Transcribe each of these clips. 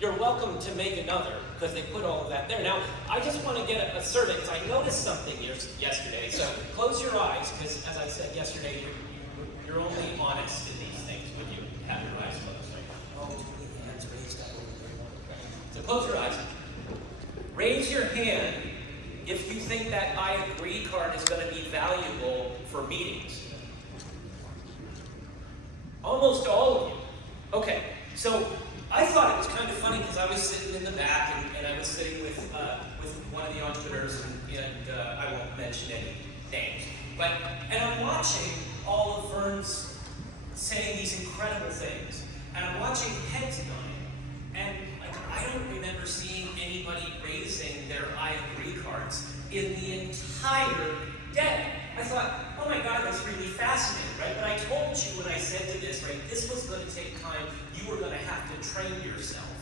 you're welcome to make another, because they put all of that there. Now, I just want to get a survey, because I noticed something yesterday. So close your eyes, because as I said yesterday, you're only honest in these things when you have your eyes closed, right? Oh, too many hands raised up. So close your eyes. Raise your hand if you think that I agree card is going to be valuable for meetings. Almost all of you. Okay, so I thought it was kind of funny because I was sitting in the back and I was sitting with one of the entrepreneurs and I won't mention any names. And I'm watching all of Vern's saying these incredible things. And I'm watching heads nodding. And I don't remember seeing anybody raising their I agree cards in the entire day. I thought, oh my God, that's really fascinating, right? But I told you when I said to this, right, this was going to take time. You were going to have to train yourself,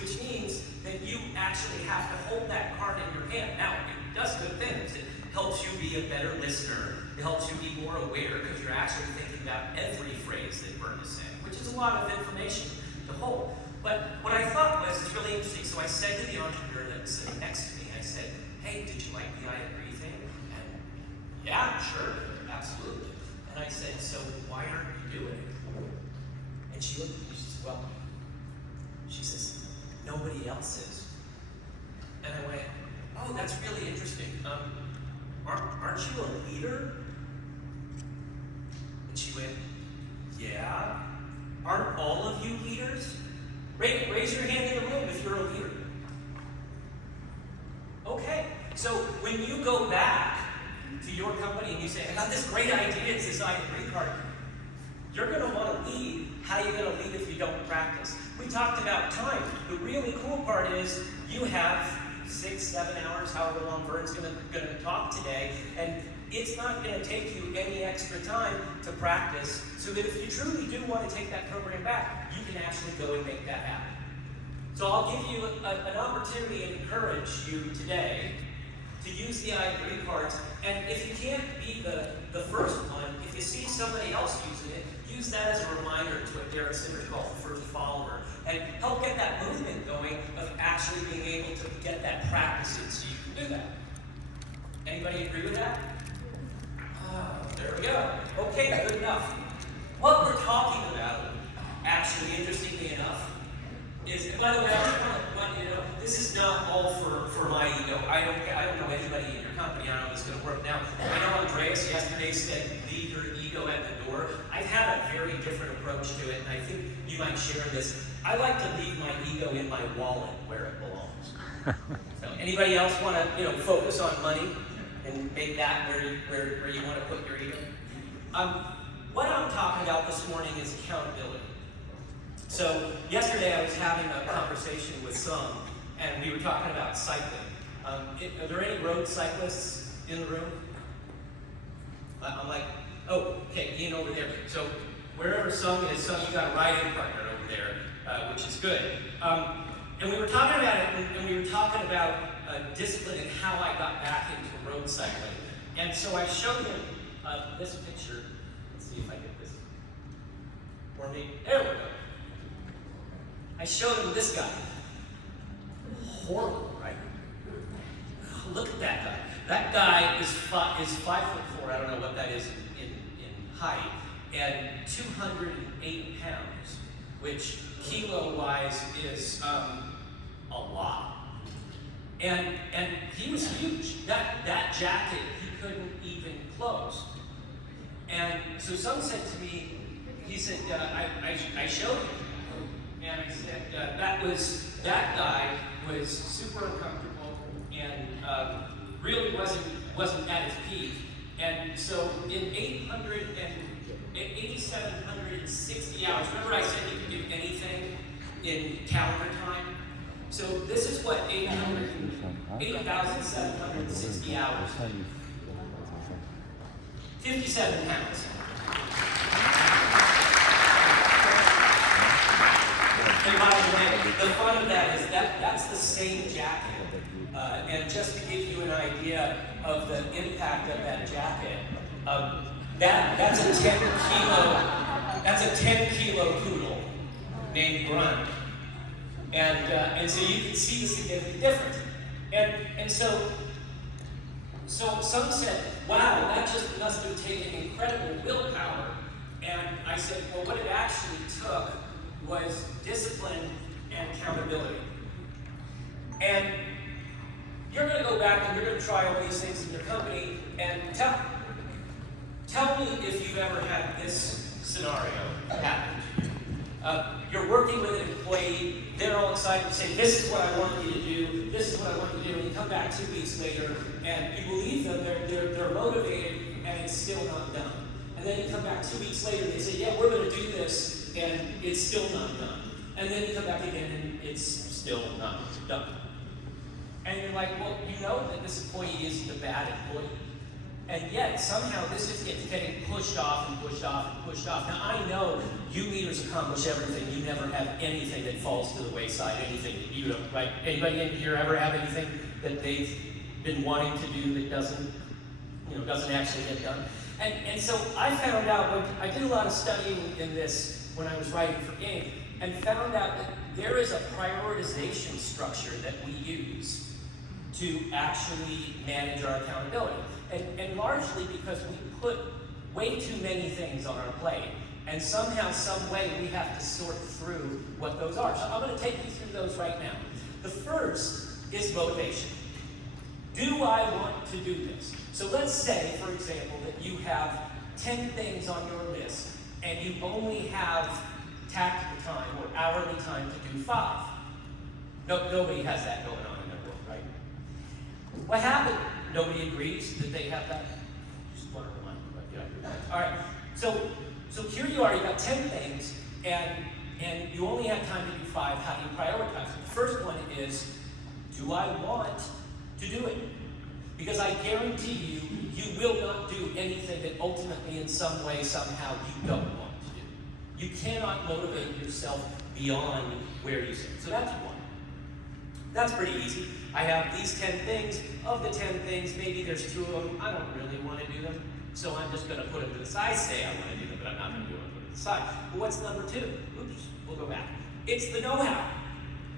which means that you actually have to hold that card in your hand. Now, it does good things. It helps you be a better listener. It helps you be more aware because you're actually thinking about every phrase that Vern is saying, which is a lot of information to hold. But what I thought was, it's really interesting. So I said to the entrepreneur that was sitting next to me, I said, hey, did you like the I agree thing? And yeah, sure, absolutely. And I said, so why aren't you doing it? And she looked at me, she said, well, she says, nobody else is. And I went, oh, that's really interesting. Aren't you a leader? And she went, yeah. Aren't all of you leaders? Raise your hand in the room if you're a leader. Okay, so when you go back to your company and you say, I got this great idea, it's this I agree card, you're going to want to lead. How are you going to lead if you don't practice? We talked about time. The really cool part is you have 6, 7 hours, however long Vern's going to talk today, and it's not going to take you any extra time to practice, so that if you truly do want to take that program back, you can actually go and make that happen. So I'll give you an opportunity and encourage you today to use the I agree cards, and if you can't be the first one, if you see somebody else using it, use that as a reminder to what Derek Simmers calls the first follower, and help get that movement going of actually being able to get that practice in so you can do that. Anybody agree with that? There we go. Okay, good enough. What we're talking about, actually, interestingly enough, is, by the way, I just want you to know, this is not all for my ego. I don't know anybody in your company. I don't know if it's going to work. Now, I know Andreas yesterday said, leave your ego at the door. I've had a very different approach to it, and I think you might share this. I like to leave my ego in my wallet where it belongs. So, anybody else want to, focus on money and make that where you want to put your ego? What I'm talking about this morning is accountability. So yesterday I was having a conversation with some, and we were talking about cycling. Are there any road cyclists in the room? I'm like, oh, okay, Ian over there. So wherever Sung is, Sung, you got a riding partner over there, which is good. And we were talking about it, and we were talking about discipline and how I got back into road cycling. And so I showed him this picture. Let's see if I get this. Or maybe, there we go. I showed him this guy. Horrible, right? Look at that guy. That guy is 5'4". I don't know what that is in height, and 208 pounds, which kilo-wise is a lot. And he was huge. That jacket he couldn't even close. And so someone said to me, he said, I showed him. And I said, that guy was super uncomfortable and really wasn't at his peak. And so in 8,760 hours, remember I said you could do anything in calendar time? So this is what 8,760 hours. 57 pounds. And by the way, the fun of that is that's the same jacket. And just to give you an idea of the impact of that jacket, that's a 10 kilo poodle named Grunt. And so you can see the significant difference. And so some said, wow, that just must have taken incredible willpower. And I said, well, what it actually took was discipline and accountability. And you're going to go back and you're going to try all these things in your company, and tell me if you've ever had this scenario happen to you. You're working with an employee, they're all excited to say, this is what I want you to do, this is what I want you to do, and you come back 2 weeks later, and you believe them, they're motivated, and it's still not done. And then you come back 2 weeks later, and they say, yeah, we're going to do this, and it's still not done. And then you come back again, and it's still not done. And you're like, well, you know that this employee isn't a bad employee. And yet, somehow, this just keeps getting pushed off and pushed off and pushed off. Now, I know you leaders accomplish everything. You never have anything that falls to the wayside, anything that you don't, right? Anybody in here ever have anything that they've been wanting to do that doesn't actually get done? And so I found out, I did a lot of studying in this when I was writing for Game, and found out that there is a prioritization structure that we use to actually manage our accountability. And largely because we put way too many things on our plate, and somehow, some way, we have to sort through what those are. So I'm going to take you through those right now. The first is motivation. Do I want to do this? So let's say, for example, that you have 10 things on your list, and you only have tactical time or hourly time to do 5. Nobody has that going on in their world, right? What happened? Nobody agrees that they have that. Just one or one, but yeah. All right. So here you are. You got 10 things, and you only have time to do 5. How do you prioritize it? The first one is, do I want to do it? Because I guarantee you, you will not do anything that ultimately, in some way, somehow, you don't want to do. You cannot motivate yourself beyond where you sit. So that's one. That's pretty easy. I have these 10 things. Of the 10 things, maybe there's 2 of them. I don't really want to do them, so I'm just going to put them to the side. I say I want to do them, but I'm not going to do them. Put it to the side. But what's number 2? Oops, we'll go back. It's the know-how.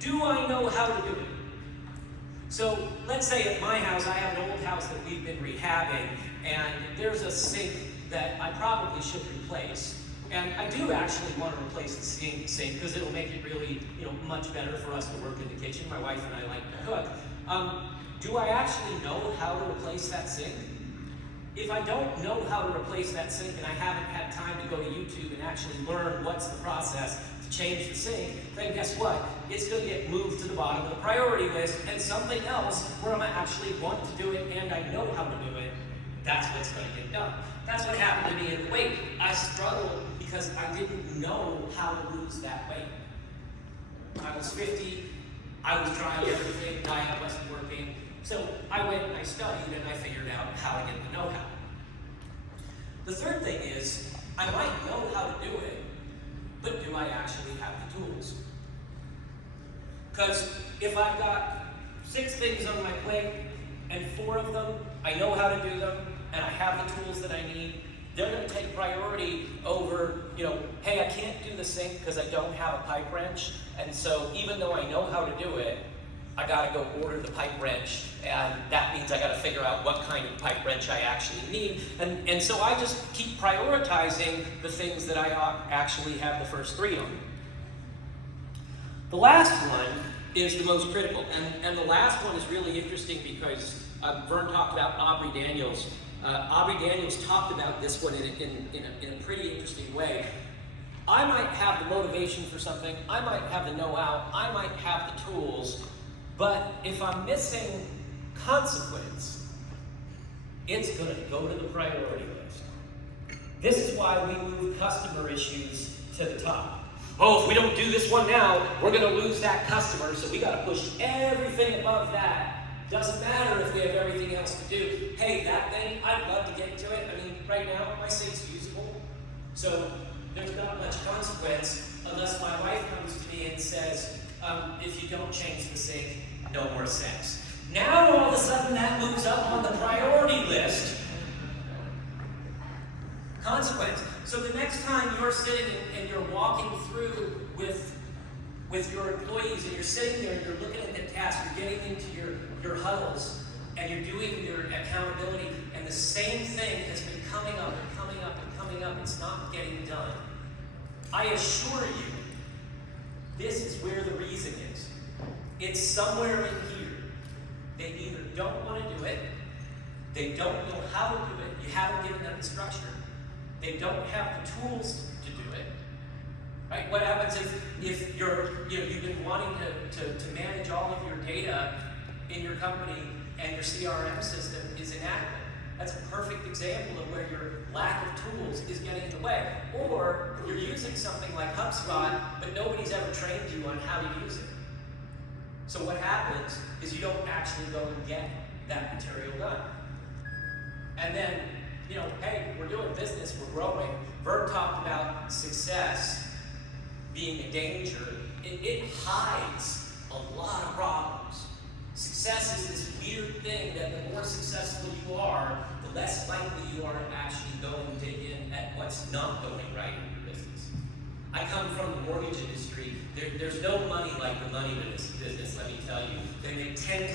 Do I know how to do it? So let's say at my house, I have an old house that we've been rehabbing, and there's a sink that I probably should replace. And I do actually want to replace the sink because it'll make it really, much better for us to work in the kitchen. My wife and I like to cook. Do I actually know how to replace that sink? If I don't know how to replace that sink and I haven't had time to go to YouTube and actually learn what's the process to change the sink, then guess what? It's going to get moved to the bottom of the priority list, and something else where I'm actually want to do it and I know how to do it, that's what's going to get done. That's what happened to me in the weight. I struggled because I didn't know how to lose that weight. I was 50, I was trying everything, diet wasn't working. So I went and I studied and I figured out how to get the know-how. The third thing is, I might know how to do it, but do I actually have the tools? Because if I've got 6 things on my plate and 4 of them, I know how to do them, and I have the tools that I need, they're going to take priority over, hey, I can't do the sink because I don't have a pipe wrench, and so even though I know how to do it, I got to go order the pipe wrench, and that means I got to figure out what kind of pipe wrench I actually need, and so I just keep prioritizing the things that I actually have the first 3 on. The last one is the most critical, and the last one is really interesting because Vern talked about Aubrey Daniels. Aubrey Daniels talked about this one in a pretty interesting way. I might have the motivation for something, I might have the know-how, I might have the tools, but if I'm missing consequence, it's going to go to the priority list. This is why we move customer issues to the top. Oh, if we don't do this one now, we're going to lose that customer, so we got to push everything above that. Doesn't matter if we have everything else to do. Hey, that thing, I'd love to get to it. I mean, right now, my sink's usable, so there's not much consequence unless my wife comes to me and says, if you don't change the sink, no more sex. Now, all of a sudden, that moves up on the priority list. Consequence. So the next time you're sitting and you're walking through with with your employees, and you're sitting there and you're looking at the task, you're getting into your huddles, and you're doing your accountability, and the same thing has been coming up and coming up and coming up. It's not getting done. I assure you, this is where the reason is. It's somewhere in here. They either don't want to do it, they don't know how to do it, you haven't given them the structure, they don't have the tools to do it. Right? What happens if you've been wanting to manage all of your data in your company and your CRM system is inadequate? That's a perfect example of where your lack of tools is getting in the way. Or you're using something like HubSpot, but nobody's ever trained you on how to use it. So what happens is you don't actually go and get that material done. And then, hey, we're doing business, we're growing. Vern talked about success being a danger. It hides a lot of problems. Success is this weird thing that the more successful you are, the less likely you are to actually go and dig in at what's not going right in your business. I come from the mortgage industry. There's no money like the money business, let me tell you. They make 10 times